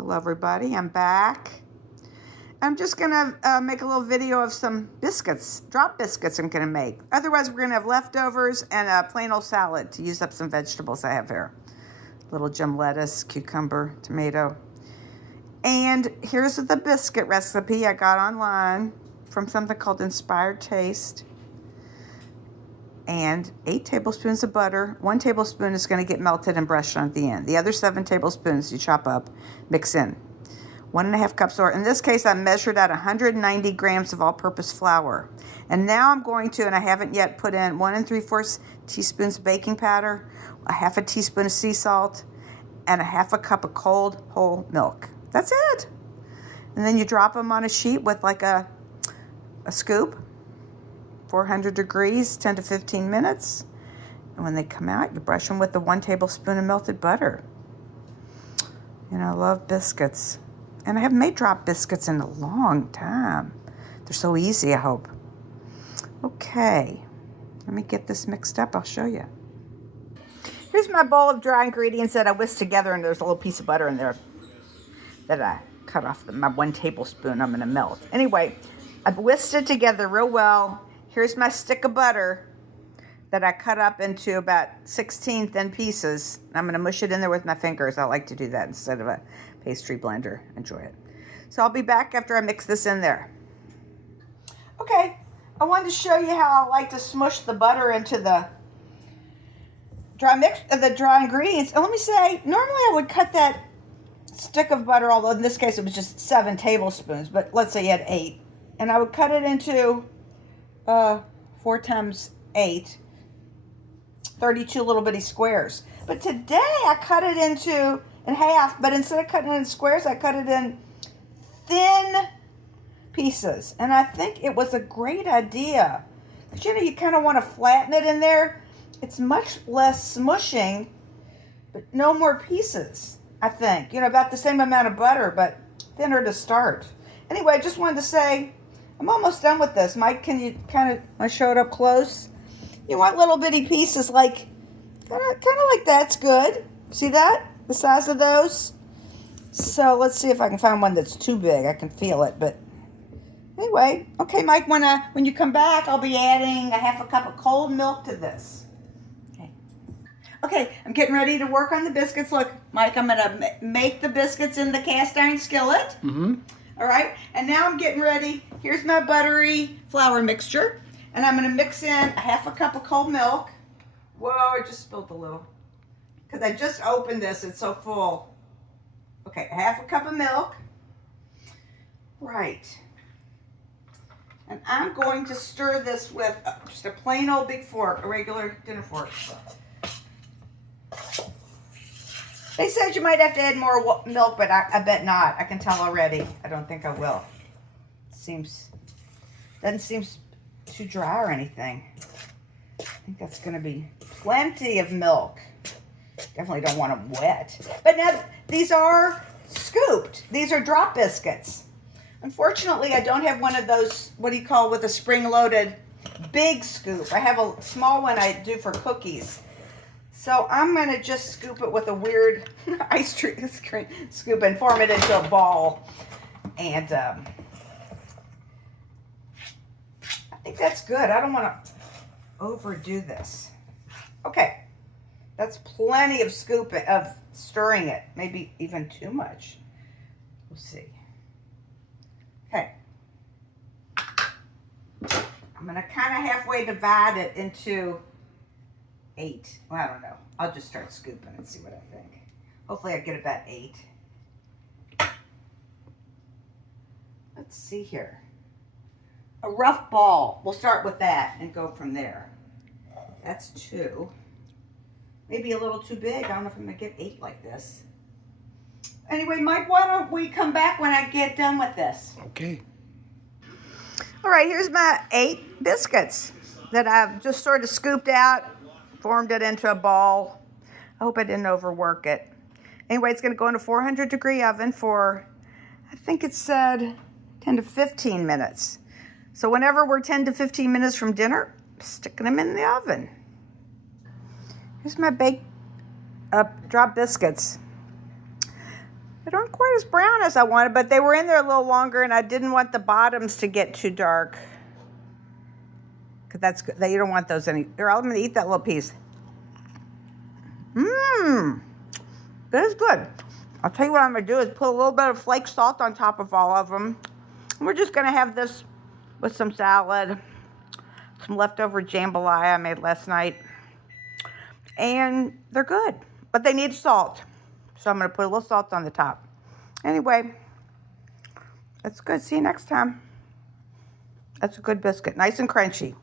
Hello everybody, I'm back. I'm just gonna make a little video of some biscuits, drop biscuits I'm gonna make. Otherwise we're gonna have leftovers and a plain old salad to use up some vegetables I have here. Little gem lettuce, cucumber, tomato. And here's the biscuit recipe I got online from something called Inspired Taste. And 8 tablespoons of butter. 1 tablespoon is going to get melted and brushed on at the end. The other 7 tablespoons you chop up, mix in. 1.5 cups, or in this case I measured out 190 grams of all-purpose flour. And now I'm going to, and I haven't yet put in 1 3/4 teaspoons of baking powder, 1/2 teaspoon of sea salt, and 1/2 cup of cold whole milk. That's it. And then you drop them on a sheet with like a scoop. 400 degrees, 10 to 15 minutes. And when they come out, you brush them with the 1 tablespoon of melted butter. And I love biscuits. And I haven't made drop biscuits in a long time. They're so easy, I hope. Okay, let me get this mixed up. I'll show you. Here's my bowl of dry ingredients that I whisked together, and there's a little piece of butter in there that I cut off my 1 tablespoon I'm gonna melt. Anyway, I've whisked it together real well. Here's my stick of butter that I cut up into about 16 thin pieces. I'm going to mush it in there with my fingers. I like to do that instead of a pastry blender. Enjoy it. So I'll be back after I mix this in there. Okay, I wanted to show you how I like to smush the butter into the dry ingredients. And let me say, normally I would cut that stick of butter, although in this case it was just 7 tablespoons, but let's say you had 8. And I would cut it into 4 times 8, 32 little bitty squares. But today I cut it in half, but instead of cutting it in squares, I cut it in thin pieces. And I think it was a great idea. Because you kind of want to flatten it in there. It's much less smushing, but no more pieces, I think. About the same amount of butter, but thinner to start. Anyway, I just wanted to say, I'm almost done with this. Mike, can you I show it up close? You want little bitty pieces like, kind of like that's good. See that? The size of those? So let's see if I can find one that's too big. I can feel it, but anyway. Okay, Mike, when you come back, I'll be adding 1/2 cup of cold milk to this. Okay, I'm getting ready to work on the biscuits. Look, Mike, I'm going to make the biscuits in the cast iron skillet. Mm-hmm. All right, and now I'm getting ready. Here's my buttery flour mixture, and I'm going to mix in 1/2 cup of cold milk. Whoa, I just spilled a little because I just opened this. It's so full. Okay, 1/2 cup of milk. Right. And I'm going to stir this with just a plain old big fork, a regular dinner fork. They said you might have to add more milk, but I bet not. I can tell already. I don't think I will. Doesn't seem too dry or anything. I think that's going to be plenty of milk. Definitely don't want them wet. But now these are scooped. These are drop biscuits. Unfortunately, I don't have one of those, what do you call, with a spring-loaded big scoop. I have a small one I do for cookies. So I'm going to just scoop it with a weird ice cream scoop and form it into a ball. And I think that's good. I don't want to overdo this. Okay. That's plenty of stirring it. Maybe even too much. We'll see. Okay. I'm going to kind of halfway divide it into 8. Well, I don't know. I'll just start scooping and see what I think. Hopefully I get about 8. Let's see here. A rough ball. We'll start with that and go from there. That's 2. Maybe a little too big. I don't know if I'm going to get 8 like this. Anyway, Mike, why don't we come back when I get done with this? Okay. All right, here's my 8 biscuits that I've just sort of scooped out. Formed it into a ball. I hope I didn't overwork it. Anyway, it's going to go in a 400 degree oven for, I think it said 10 to 15 minutes. So whenever we're 10 to 15 minutes from dinner, I'm sticking them in the oven. Here's my baked drop biscuits. They aren't quite as brown as I wanted, but they were in there a little longer, and I didn't want the bottoms to get too dark. Because that's good. You don't want those any. Here, I'm going to eat that little piece. Mmm. This is good. I'll tell you what I'm going to do is put a little bit of flake salt on top of all of them. And we're just going to have this with some salad, some leftover jambalaya I made last night. And they're good, but they need salt. So I'm going to put a little salt on the top. Anyway, that's good. See you next time. That's a good biscuit. Nice and crunchy.